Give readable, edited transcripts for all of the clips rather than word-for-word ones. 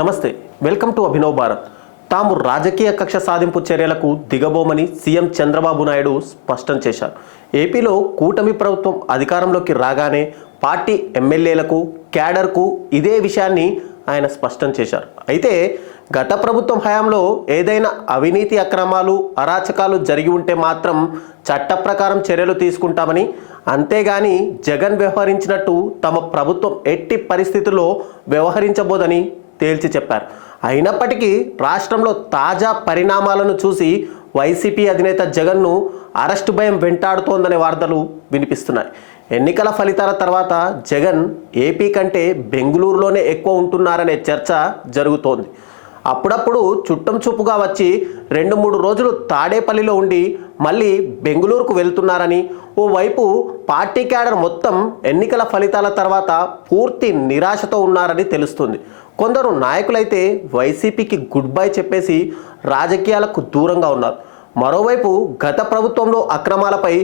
నమస్తే, welcome to Abhinav Bharat. తాము రాజకీయ కక్ష సాధింపు చర్యలకు దిగబోమని సీఎం చంద్రబాబు నాయుడు స్పష్టం చేశారు. ఏపీలో కూటమి ప్రభుత్వం అధికారంలోకి రాగానే పార్టీ ఎమ్మెల్యేలకు, క్యాడర్కు ఇదే విషయాన్ని ఆయన స్పష్టం చేశారు. అయితే గత ప్రభుత్వం హయాంలో ఏదైనా అవినీతి అక్రమాలు, అరాచకాలు జరిగి ఉంటే మాత్రం చట్ట ప్రకారం చర్యలు తీసుకుంటామని, అంతేగాని జగన్ వ్యవహరించినట్టు తమ ప్రభుత్వం ఎట్టి పరిస్థితుల్లో వ్యవహరించబోదని తేల్చి చెప్పారు. అయినప్పటికీ రాష్ట్రంలో తాజా పరిణామాలను చూసి వైసీపీ అధినేత జగన్ను అరెస్టు భయం వెంటాడుతోందనే వార్తలు వినిపిస్తున్నాయి. ఎన్నికల ఫలితాల తర్వాత జగన్ ఏపీ కంటే బెంగళూరులోనే ఎక్కువ ఉంటున్నారనే చర్చ జరుగుతోంది. అప్పుడప్పుడు చుట్టం చూపుగా వచ్చి 2-3 రోజులు తాడేపల్లిలో ఉండి మళ్ళీ బెంగళూరుకు వెళ్తున్నారని, ఓవైపు పార్టీ క్యాడర్ మొత్తం ఎన్నికల ఫలితాల తర్వాత పూర్తి నిరాశతో ఉన్నారని తెలుస్తుంది. కొందరు నాయకులైతే వైసీపీకి గుడ్ బై చెప్పేసి రాజకీయాలకు దూరంగా ఉన్నారు. మరోవైపు గత ప్రభుత్వంలో అక్రమాలపై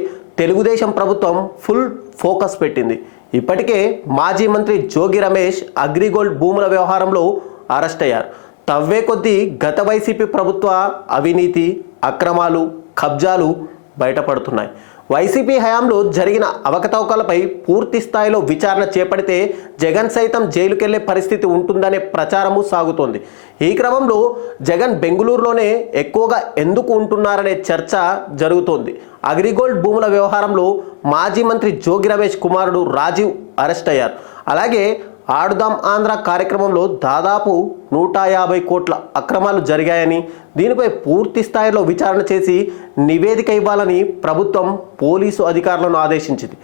తెలుగుదేశం ప్రభుత్వం ఫుల్ ఫోకస్ పెట్టింది. ఇప్పటికే మాజీ మంత్రి జోగి రమేష్ అగ్రిగోల్డ్ భూముల వ్యవహారంలో అరెస్ట్ అయ్యారు. తవ్వే కొద్దీ గత వైసీపీ ప్రభుత్వ అవినీతి, అక్రమాలు, కబ్జాలు బయటపడుతున్నాయి. వైసీపీ హయాంలో జరిగిన అవకతవకలపై పూర్తి స్థాయిలో విచారణ చేపడితే జగన్ సైతం జైలుకెళ్లే పరిస్థితి ఉంటుందనే ప్రచారము సాగుతోంది. ఈ క్రమంలో జగన్ బెంగళూరులోనే ఎక్కువగా ఎందుకు ఉంటున్నారనే చర్చ జరుగుతోంది. అగ్రిగోల్డ్ భూముల వ్యవహారంలో మాజీ మంత్రి జోగి రమేష్ కుమారుడు రాజీవ్ అరెస్ట్ అయ్యారు. అలాగే ఆడుదాం ఆంధ్ర కార్యక్రమంలో దాదాపు 150 కోట్ల అక్రమాలు జరిగాయని, దీనిపై పూర్తి స్థాయిలో విచారణ చేసి నివేదిక ఇవ్వాలని ప్రభుత్వం పోలీసు అధికారులను ఆదేశించింది.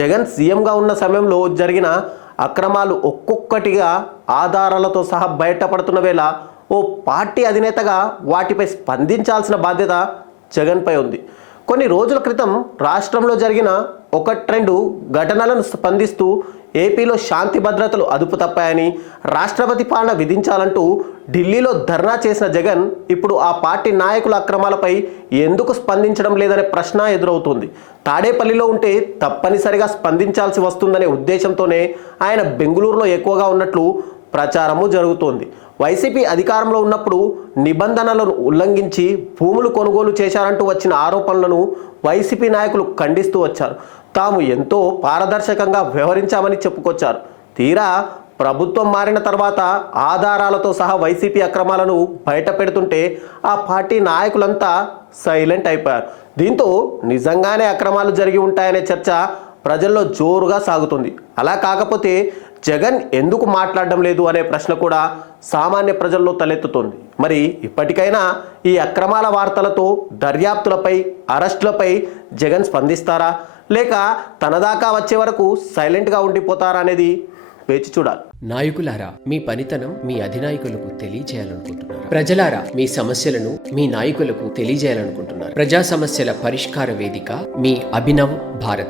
జగన్ సీఎంగా ఉన్న సమయంలో జరిగిన అక్రమాలు ఒక్కొక్కటిగా ఆధారాలతో సహా బయటపడుతున్న వేళ ఓ పార్టీ అధినేతగా వాటిపై స్పందించాల్సిన బాధ్యత జగన్పై ఉంది. కొన్ని రోజుల క్రితం రాష్ట్రంలో జరిగిన 1-2 ఘటనలను స్పందిస్తూ ఏపీలో శాంతి భద్రతలు అదుపు తప్పాయని, రాష్ట్రపతి పాలన విధించాలంటూ ఢిల్లీలో ధర్నా చేసిన జగన్ ఇప్పుడు ఆ పార్టీ నాయకుల అక్రమాలపై ఎందుకు స్పందించడం లేదనే ప్రశ్న ఎదురవుతుంది. తాడేపల్లిలో ఉంటే తప్పనిసరిగా స్పందించాల్సి వస్తుందనే ఉద్దేశంతోనే ఆయన బెంగళూరులో ఎక్కువగా ఉన్నట్లు ప్రచారము జరుగుతోంది. వైసీపీ అధికారంలో ఉన్నప్పుడు నిబంధనలను ఉల్లంఘించి భూములు కొనుగోలు చేశారంటూ వచ్చిన ఆరోపణలను వైసీపీ నాయకులు ఖండిస్తూ వచ్చారు. తాము ఎంతో పారదర్శకంగా వ్యవహరించామని చెప్పుకొచ్చారు. తీరా ప్రభుత్వం మారిన తర్వాత ఆధారాలతో సహా వైసీపీ అక్రమాలను బయట పెడుతుంటే ఆ పార్టీ నాయకులంతా సైలెంట్ అయిపోయారు. దీంతో నిజంగానే అక్రమాలు జరిగి ఉంటాయనే చర్చ ప్రజల్లో జోరుగా సాగుతుంది. అలా కాకపోతే జగన్ ఎందుకు మాట్లాడడం లేదు అనే ప్రశ్న కూడా సామాన్య ప్రజల్లో తలెత్తుతోంది. మరి ఇప్పటికైనా ఈ అక్రమాల వార్తలతో దర్యాప్తులపై, అరెస్టులపై జగన్ స్పందిస్తారా, లేక తన దాకా వచ్చే వరకు సైలెంట్గా ఉండిపోతారా అనేది వేచి చూడాలి. నాయకులారా, మీ పనితనం మీ అధినాయకులకు తెలియజేయాలనుకుంటున్నారు. ప్రజలారా, మీ సమస్యలను మీ నాయకులకు తెలియజేయాలనుకుంటున్నారు. ప్రజా సమస్యల పరిష్కార వేదిక మీ అభినవ్ భారత్.